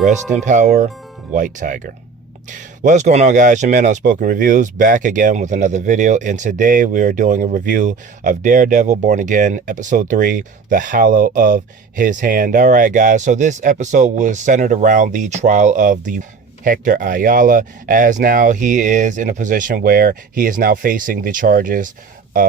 Rest in power, White Tiger. What's going on, guys? Your man Unspoken Reviews back again with another video, and today we are doing a review of Daredevil Born Again episode 3, The Hollow of His Hand. All right, guys, so this episode was centered around the trial of the Hector Ayala, as now he is in a position where he is now facing the charges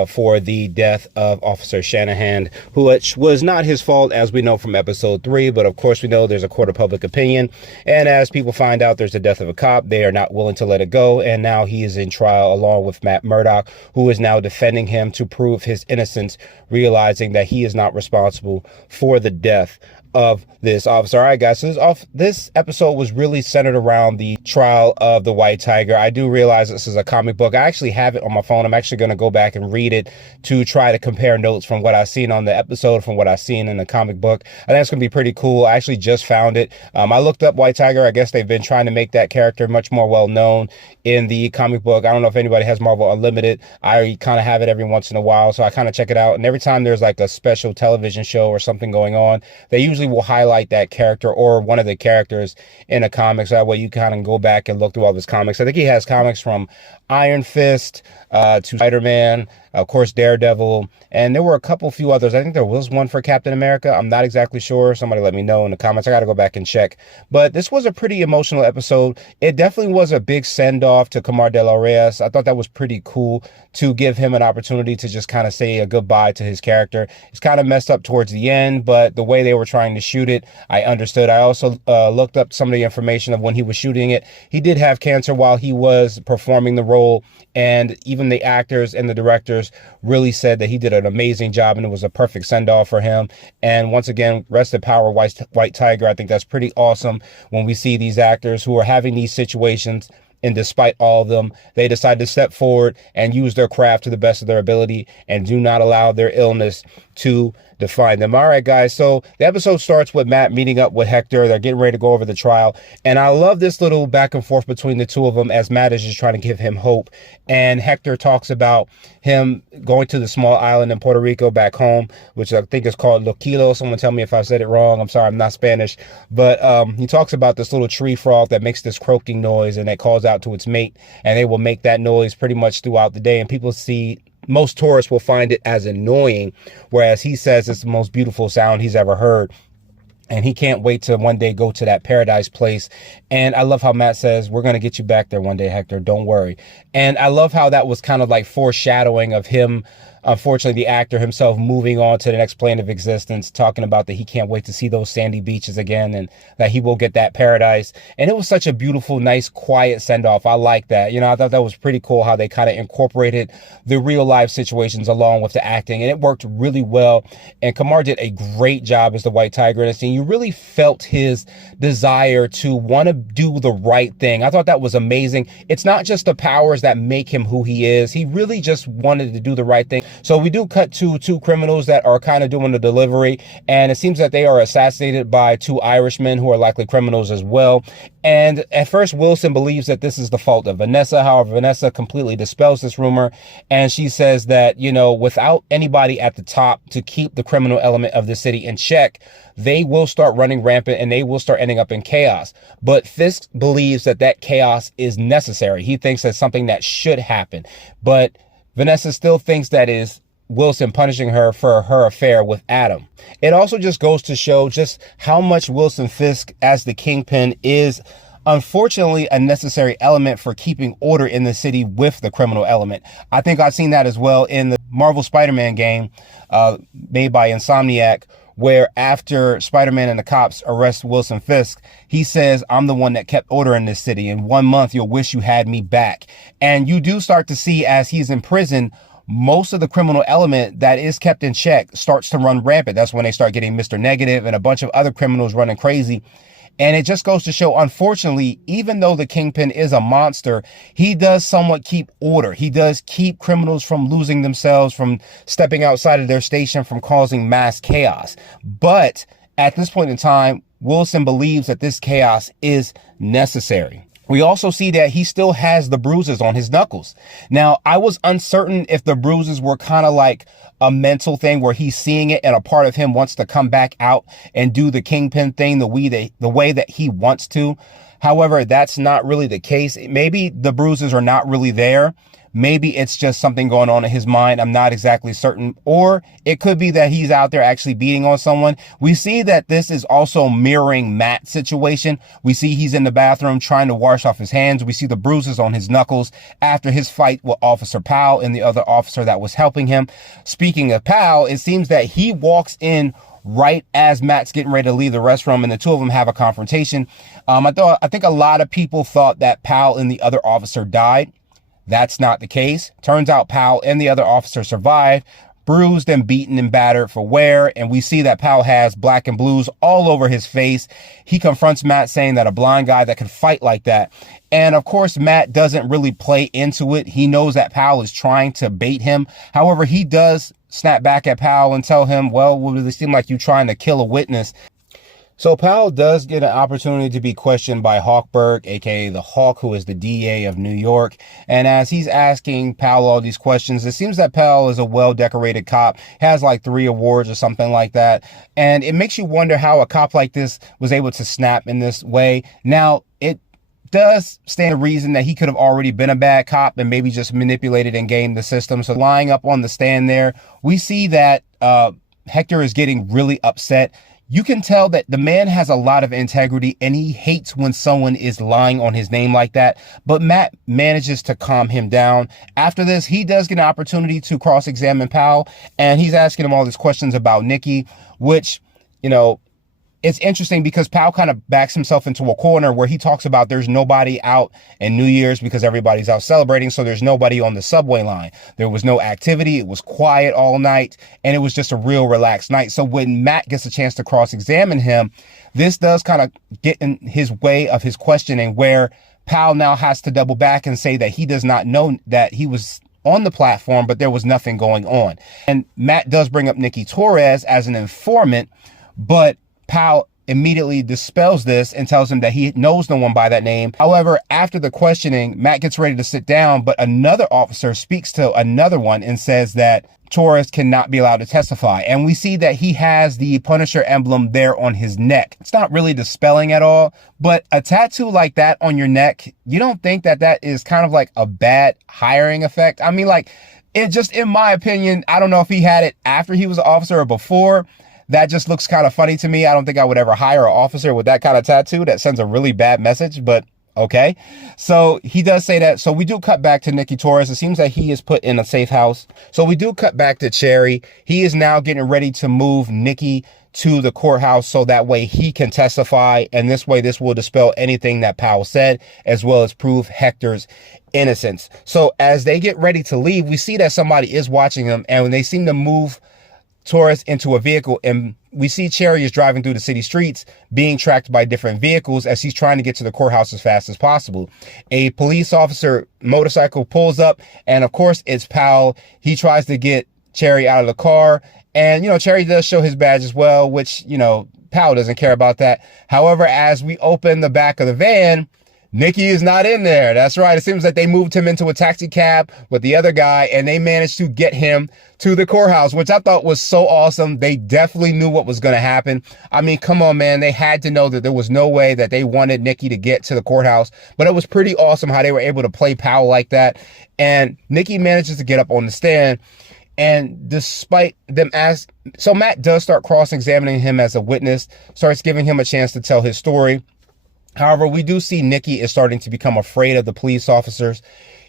for the death of Officer Shanahan, which was not his fault, as we know from episode 3, but of course we know there's a court of public opinion, and as people find out there's the death of a cop, they are not willing to let it go, and now he is in trial along with Murdock, who is now defending him to prove his innocence, realizing that he is not responsible for the death of this officer. All right, guys, so this episode was really centered around the trial of the White Tiger. I do realize this is a comic book. I actually have it on my phone. I'm actually going to go back and read it to try to compare notes from what I've seen on the episode from what I've seen in the comic book. I think it's going to be pretty cool. I actually just found it. I looked up White Tiger. I guess they've been trying to make that character much more well known in the comic book. I don't know if anybody has Marvel Unlimited. I kind of have it every once in a while, so I kind of check it out. And every time there's like a special television show or something going on, they usually will highlight that character or one of the characters in a comic, so that way you kind of go back and look through all of his comics. I think he has comics from Iron Fist to Spider-Man, of course Daredevil, and there were a few others. I think there was one for Captain America. I'm not exactly sure. Somebody let me know in the comments. I got to go back and check. But this was a pretty emotional episode. It definitely was a big send-off to Camar de los Reyes. I thought that was pretty cool to give him an opportunity to just kind of say a goodbye to his character. It's kind of messed up towards the end, but the way they were trying to shoot it, I understood. I also looked up some of the information of when he was shooting it. He did have cancer while he was performing the role, and even the actors and the directors really said that he did an amazing job and it was a perfect send-off for him. And once again, rest in power, White Tiger. I think that's pretty awesome when we see these actors who are having these situations, and despite all of them, they decide to step forward and use their craft to the best of their ability and do not allow their illness to define them. All right, guys, so the episode starts with Matt meeting up with Hector. They're getting ready to go over the trial, and I love this little back and forth between the two of them as Matt is just trying to give him hope, and Hector talks about him going to the small island in Puerto Rico back home, which I think is called Loquilo. Someone tell me if I said it wrong. I'm sorry, I'm not Spanish, but he talks about this little tree frog that makes this croaking noise and it calls out to its mate, and they will make that noise pretty much throughout the day, and people see, most tourists will find it as annoying, whereas he says it's the most beautiful sound he's ever heard. And he can't wait to one day go to that paradise place. And I love how Matt says, we're going to get you back there one day, Hector. Don't worry. And I love how that was kind of like foreshadowing of him, unfortunately, the actor himself moving on to the next plane of existence, talking about that he can't wait to see those sandy beaches again and that he will get that paradise. And it was such a beautiful, nice, quiet send-off. I like that. You know, I thought that was pretty cool how they kind of incorporated the real life situations along with the acting, and it worked really well. And Camar did a great job as the White Tiger in the scene. You really felt his desire to want to do the right thing. I thought that was amazing. It's not just the powers that make him who he is. He really just wanted to do the right thing. So we do cut to two criminals that are kind of doing the delivery, and it seems that they are assassinated by two Irishmen who are likely criminals as well. And at first, Wilson believes that this is the fault of Vanessa. However, Vanessa completely dispels this rumor, and she says that, you know, without anybody at the top to keep the criminal element of the city in check, they will start running rampant and they will start ending up in chaos. But Fisk believes that that chaos is necessary. He thinks that's something that should happen. But Vanessa still thinks that is Wilson punishing her for her affair with Adam. It also just goes to show just how much Wilson Fisk as the Kingpin is unfortunately a necessary element for keeping order in the city with the criminal element. I think I've seen that as well in the Marvel Spider-Man game made by Insomniac, where after Spider-Man and the cops arrest Wilson Fisk, he says, I'm the one that kept order in this city. In 1 month, you'll wish you had me back. And you do start to see, as he's in prison, most of the criminal element that is kept in check starts to run rampant. That's when they start getting Mr. Negative and a bunch of other criminals running crazy. And it just goes to show, unfortunately, even though the Kingpin is a monster, he does somewhat keep order. He does keep criminals from losing themselves, from stepping outside of their station, from causing mass chaos. But at this point in time, Wilson believes that this chaos is necessary. We also see that he still has the bruises on his knuckles. Now, I was uncertain if the bruises were kind of like a mental thing where he's seeing it and a part of him wants to come back out and do the Kingpin thing the way that he wants to. However, that's not really the case. Maybe the bruises are not really there. Maybe it's just something going on in his mind. I'm not exactly certain. Or it could be that he's out there actually beating on someone. We see that this is also mirroring Matt's situation. We see he's in the bathroom trying to wash off his hands. We see the bruises on his knuckles after his fight with Officer Powell and the other officer that was helping him. Speaking of Powell, it seems that he walks in right as Matt's getting ready to leave the restroom, and the two of them have a confrontation. I think a lot of people thought that Powell and the other officer died. That's not the case. Turns out Powell and the other officer survived, bruised and beaten and battered for wear. And we see that Powell has black and blues all over his face. He confronts Matt saying that a blind guy that could fight like that. And of course, Matt doesn't really play into it. He knows that Powell is trying to bait him. However, he does snap back at Powell and tell him, well, does it seem like you're trying to kill a witness? So Powell does get an opportunity to be questioned by Hawkberg, aka the Hawk, who is the DA of New York. And as he's asking Powell all these questions, it seems that Powell is a well-decorated cop, has like 3 awards or something like that. And it makes you wonder how a cop like this was able to snap in this way. Now, it does stand to reason that he could have already been a bad cop and maybe just manipulated and gamed the system. So lying up on the stand there, we see that Hector is getting really upset. You can tell that the man has a lot of integrity and he hates when someone is lying on his name like that. But Matt manages to calm him down. After this, he does get an opportunity to cross-examine Powell, and he's asking him all these questions about Nikki, which, you know, it's interesting because Powell kind of backs himself into a corner where he talks about there's nobody out in New Year's because everybody's out celebrating. So there's nobody on the subway line. There was no activity. It was quiet all night, and it was just a real relaxed night. So when Matt gets a chance to cross-examine him, this does kind of get in his way of his questioning, where Powell now has to double back and say that he does not know that he was on the platform, but there was nothing going on. And Matt does bring up Nikki Torres as an informant, but Powell immediately dispels this and tells him that he knows no one by that name. However, after the questioning, Matt gets ready to sit down, but another officer speaks to another one and says that Torres cannot be allowed to testify. And we see that he has the Punisher emblem there on his neck. It's not really dispelling at all, but a tattoo like that on your neck, you don't think that that is kind of like a bad hiring effect? I mean, like, it just, in my opinion, I don't know if he had it after he was an officer or before. That just looks kind of funny to me. I don't think I would ever hire an officer with that kind of tattoo. That sends a really bad message, but okay. So he does say that. So we do cut back to Nikki Torres. It seems that he is put in a safe house. So we do cut back to Cherry. He is now getting ready to move Nikki to the courthouse so that way he can testify. And this way, this will dispel anything that Powell said, as well as prove Hector's innocence. So as they get ready to leave, we see that somebody is watching them, and when they seem to move Torres into a vehicle, and we see Cherry is driving through the city streets being tracked by different vehicles as he's trying to get to the courthouse as fast as possible. A police officer motorcycle pulls up, and of course it's Powell. He tries to get Cherry out of the car, and, you know, Cherry does show his badge as well, which, you know, Powell doesn't care about that. However, as we open the back of the van, Nikki is not in there. That's right. It seems that they moved him into a taxi cab with the other guy, and they managed to get him to the courthouse, which I thought was so awesome. They definitely knew what was going to happen. I mean, come on, man. They had to know that there was no way that they wanted Nikki to get to the courthouse, but it was pretty awesome how they were able to play Powell like that. And Nikki manages to get up on the stand. And despite them so Matt does start cross-examining him as a witness, starts giving him a chance to tell his story. However, we do see Nikki is starting to become afraid of the police officers.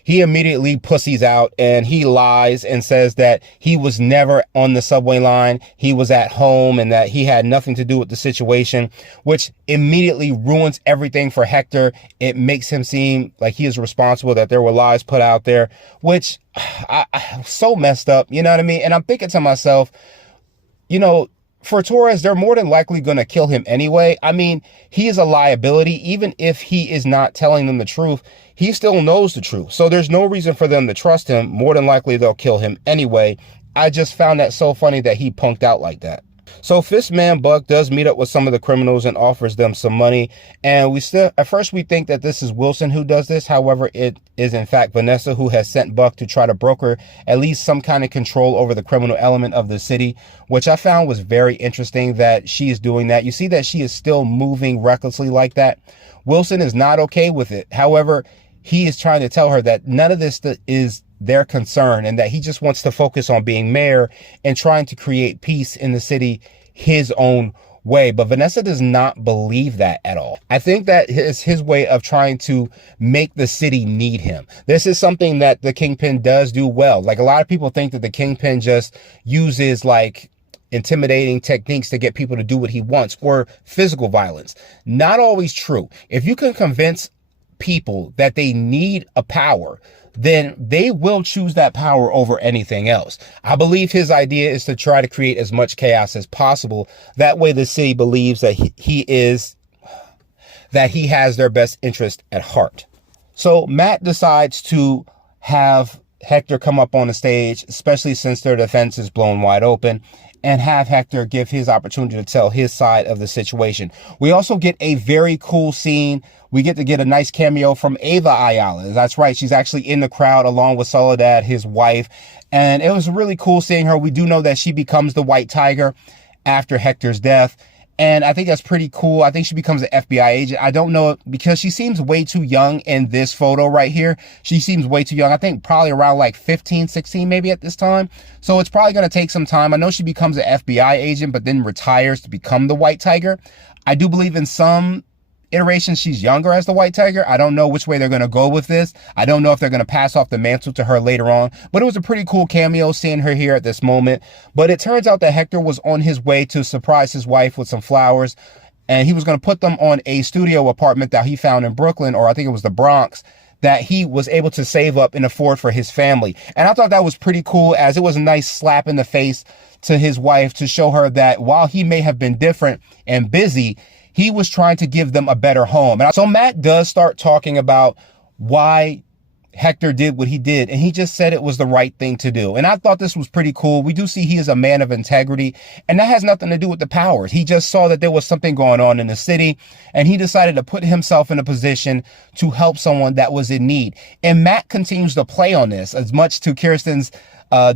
He immediately pussies out and he lies and says that he was never on the subway line. He was at home and that he had nothing to do with the situation, which immediately ruins everything for Hector. It makes him seem like he is responsible, that there were lies put out there, which I so messed up. You know what I mean? And I'm thinking to myself, you know, for Torres, they're more than likely going to kill him anyway. I mean, he is a liability. Even if he is not telling them the truth, he still knows the truth. So there's no reason for them to trust him. More than likely, they'll kill him anyway. I just found that so funny that he punked out like that. So Fistman Buck does meet up with some of the criminals and offers them some money. And we still, at first we think that this is Wilson who does this. However, it is in fact Vanessa who has sent Buck to try to broker at least some kind of control over the criminal element of the city, which I found was very interesting that she is doing that. You see that she is still moving recklessly like that. Wilson is not okay with it. However, he is trying to tell her that none of this is their concern and that he just wants to focus on being mayor and trying to create peace in the city his own way. But Vanessa does not believe that at all. I think that is his way of trying to make the city need him. This is something that the Kingpin does do well. Like, a lot of people think that the Kingpin just uses like intimidating techniques to get people to do what he wants, or physical violence. Not always true. If you can convince people that they need a power, then they will choose that power over anything else. I believe his idea is to try to create as much chaos as possible. That way the city believes that he has their best interest at heart. So Matt decides to have Hector come up on the stage, especially since their defense is blown wide open, and have Hector give his opportunity to tell his side of the situation. We also get a very cool scene. We get to get a nice cameo from Ava Ayala. That's right. She's actually in the crowd along with Soledad, his wife. And it was really cool seeing her. We do know that she becomes the White Tiger after Hector's death. And I think that's pretty cool. I think she becomes an FBI agent. I don't know, because she seems way too young in this photo right here. She seems way too young. I think probably around like 15, 16 maybe at this time. So it's probably going to take some time. I know she becomes an FBI agent, but then retires to become the White Tiger. I do believe in some iterations she's younger as the White Tiger. I don't know which way they're going to go with this. I don't know if they're going to pass off the mantle to her later on, but it was a pretty cool cameo seeing her here at this moment. But it turns out that Hector was on his way to surprise his wife with some flowers, and he was going to put them on a studio apartment that he found in Brooklyn, or I think it was the Bronx, that he was able to save up and afford for his family. And I thought that was pretty cool, as it was a nice slap in the face to his wife to show her that while he may have been different and busy, he was trying to give them a better home. And so Matt does start talking about why Hector did what he did, and he just said it was the right thing to do. And I thought this was pretty cool. We do see he is a man of integrity, and that has nothing to do with the powers. He just saw that there was something going on in the city, and he decided to put himself in a position to help someone that was in need. And Matt continues to play on this, as much to Kirsten's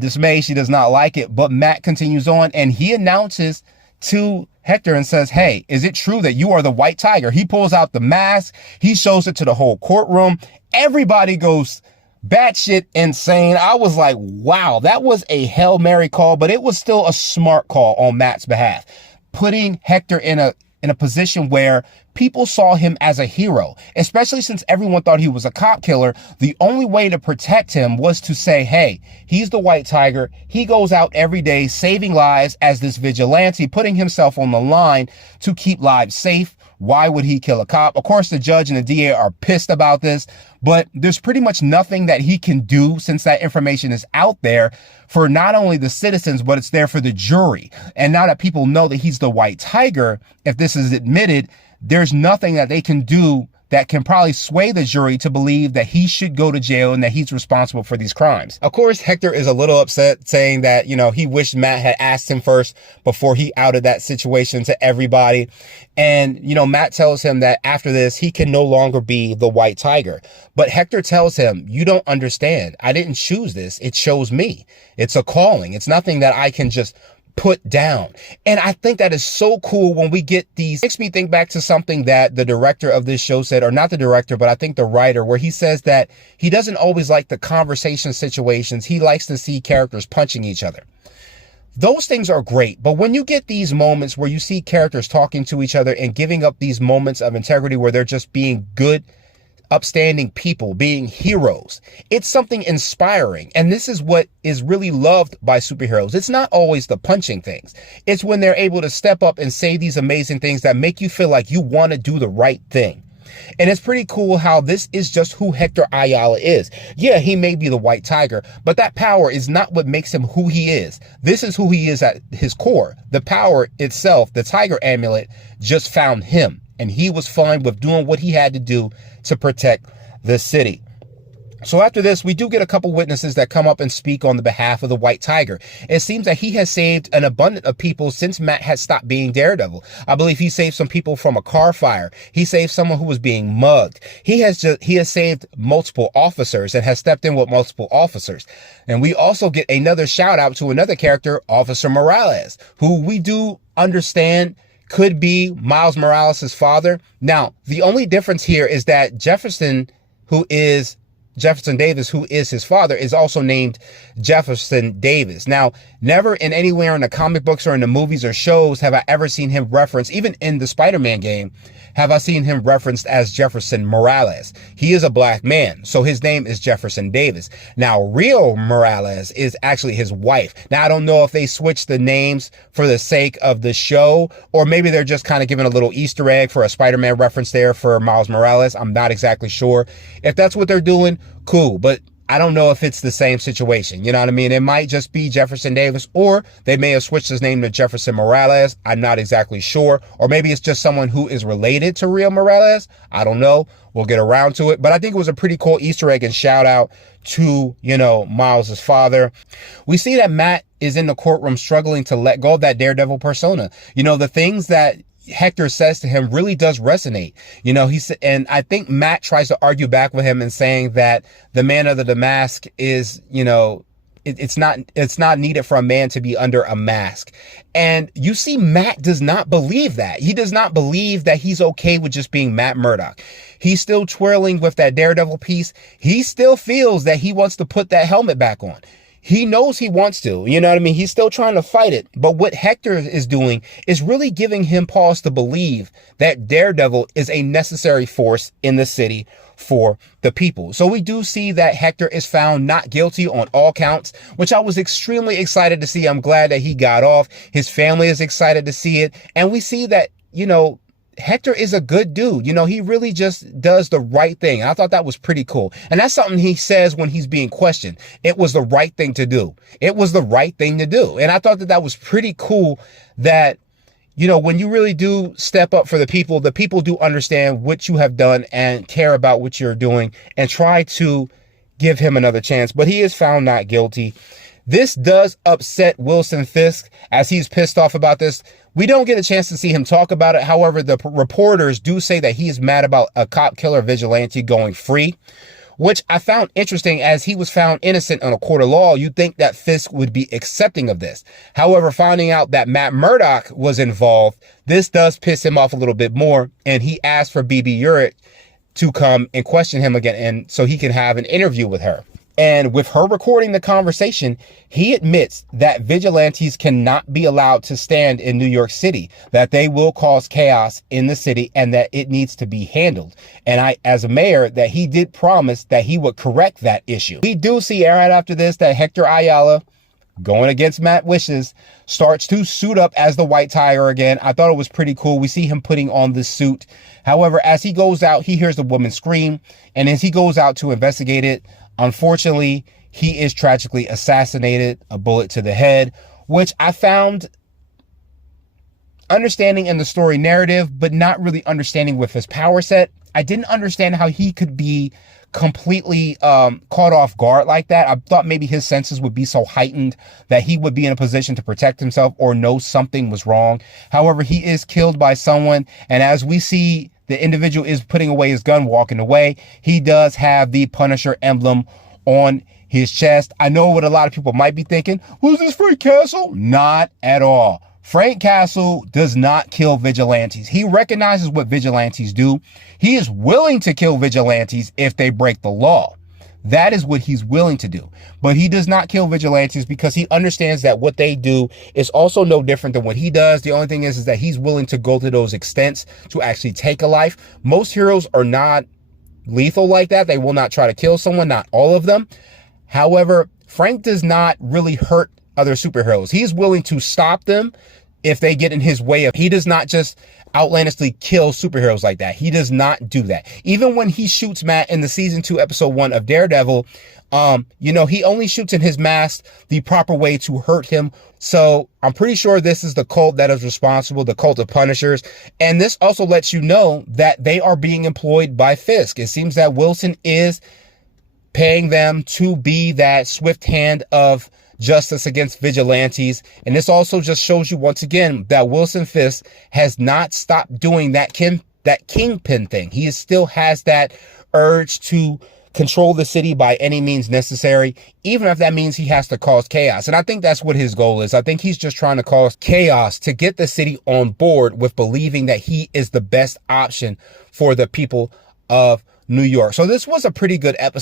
dismay. She does not like it, but Matt continues on, and he announces to Hector and says, "Hey, is it true that you are the White Tiger?" He pulls out the mask. He shows it to the whole courtroom. Everybody goes batshit insane. I was like, wow, that was a Hail Mary call, but it was still a smart call on Matt's behalf, putting Hector in a position where people saw him as a hero, especially since everyone thought he was a cop killer. The only way to protect him was to say, hey, he's the White Tiger. He goes out every day saving lives as this vigilante, putting himself on the line to keep lives safe. Why would he kill a cop? Of course, the judge and the DA are pissed about this, but there's pretty much nothing that he can do since that information is out there for not only the citizens, but it's there for the jury. And now that people know that he's the White Tiger, if this is admitted, there's nothing that they can do that can probably sway the jury to believe that he should go to jail and that he's responsible for these crimes. Of course, Hector is a little upset, saying that, he wished Matt had asked him first before he outed that situation to everybody. And, Matt tells him that after this, he can no longer be the White Tiger. But Hector tells him, you don't understand. I didn't choose this. It chose me. It's a calling. It's nothing that I can just put down. And I think that is so cool when we get these. It makes me think back to something that the director of this show said, or not the director, but I think the writer, where he says that he doesn't always like the conversation situations. He likes to see characters punching each other. Those things are great. But when you get these moments where you see characters talking to each other and giving up these moments of integrity where they're just being good, upstanding people, being heroes, it's something inspiring. And this is what is really loved by superheroes. It's not always the punching things. It's when they're able to step up and say these amazing things that make you feel like you want to do the right thing. And it's pretty cool how this is just who Hector Ayala is. Yeah, he may be the White Tiger, but that power is not what makes him who he is. This is who he is at his core. The power itself, the Tiger Amulet, just found him. And he was fine with doing what he had to do to protect the city. So after this, we do get a couple witnesses that come up and speak on the behalf of the White Tiger. It seems that he has saved an abundance of people since Matt had stopped being Daredevil. I believe he saved some people from a car fire. He saved someone who was being mugged. He has saved multiple officers and has stepped in with multiple officers. And we also get another shout out to another character, Officer Morales, who we do understand could be Miles Morales' father. Now, the only difference here is that Jefferson Davis, who is his father, is also named Jefferson Davis. Now, never in anywhere in the comic books or in the movies or shows have I ever seen him referenced, even in the Spider-Man game, have I seen him referenced as Jefferson Morales. He is a black man, so his name is Jefferson Davis. Now, real Morales is actually his wife. Now, I don't know if they switched the names for the sake of the show, or maybe they're just kind of giving a little Easter egg for a Spider-Man reference there for Miles Morales. I'm not exactly sure. If that's what they're doing, cool. But I don't know if it's the same situation. You know what I mean? It might just be Jefferson Davis, or they may have switched his name to Jefferson Morales. I'm not exactly sure. Or maybe it's just someone who is related to real Morales. I don't know. We'll get around to it. But I think it was a pretty cool Easter egg and shout out to, Miles's father. We see that Matt is in the courtroom struggling to let go of that Daredevil persona. The things that Hector says to him really does resonate. And I think Matt tries to argue back with him and saying that the man under the mask is, it's not needed for a man to be under a mask. And you see, Matt does not believe that. He does not believe that he's okay with just being Matt Murdock. He's still twirling with that Daredevil piece. He still feels that he wants to put that helmet back on. He knows he wants to, you know what I mean? He's still trying to fight it. But what Hector is doing is really giving him pause to believe that Daredevil is a necessary force in the city for the people. So we do see that Hector is found not guilty on all counts, which I was extremely excited to see. I'm glad that he got off. His family is excited to see it. And we see that, Hector is a good dude. He really just does the right thing. And I thought that was pretty cool. And that's something he says when he's being questioned. It was the right thing to do. It was the right thing to do. And I thought that was pretty cool that, when you really do step up for the people do understand what you have done and care about what you're doing and try to give him another chance. But he is found not guilty. This does upset Wilson Fisk as he's pissed off about this. We don't get a chance to see him talk about it. However, the reporters do say that he is mad about a cop killer vigilante going free, which I found interesting as he was found innocent on a court of law. You'd think that Fisk would be accepting of this. However, finding out that Matt Murdock was involved, this does piss him off a little bit more. And he asked for BB Urich to come and question him again, and so he can have an interview with her. And with her recording the conversation, he admits that vigilantes cannot be allowed to stand in New York City, that they will cause chaos in the city and that it needs to be handled. And as a mayor, that he did promise that he would correct that issue. We do see right after this that Hector Ayala, going against Matt's wishes, starts to suit up as the White Tiger again. I thought it was pretty cool. We see him putting on this suit. However, as he goes out, he hears the woman scream. And as he goes out to investigate it, unfortunately, he is tragically assassinated, a bullet to the head, which I found understanding in the story narrative, but not really understanding with his power set. I didn't understand how he could be completely caught off guard like that. I thought maybe his senses would be so heightened that he would be in a position to protect himself or know something was wrong. However, he is killed by someone. And as we see, the individual is putting away his gun, walking away. He does have the Punisher emblem on his chest. I know what a lot of people might be thinking. Was this Frank Castle? Not at all. Frank Castle does not kill vigilantes. He recognizes what vigilantes do. He is willing to kill vigilantes if they break the law. That is what he's willing to do. But he does not kill vigilantes because he understands that what they do is also no different than what he does. The only thing is that he's willing to go to those extents to actually take a life. Most heroes are not lethal like that. They will not try to kill someone, not all of them. However, Frank does not really hurt other superheroes. He's willing to stop them if they get in his way. He does not just outlandishly kill superheroes like that. He does not do that. Even when he shoots Matt in the season 2, episode 1 of Daredevil, he only shoots in his mask the proper way to hurt him. So I'm pretty sure this is the cult that is responsible, the cult of Punishers. And this also lets you know that they are being employed by Fisk. It seems that Wilson is paying them to be that swift hand of justice against vigilantes. And this also just shows you once again that Wilson Fisk has not stopped doing that kingpin thing. He still has that urge to control the city by any means necessary, even if that means he has to cause chaos. And I think that's what his goal is. I think he's just trying to cause chaos to get the city on board with believing that he is the best option for the people of New York. So this was a pretty good episode.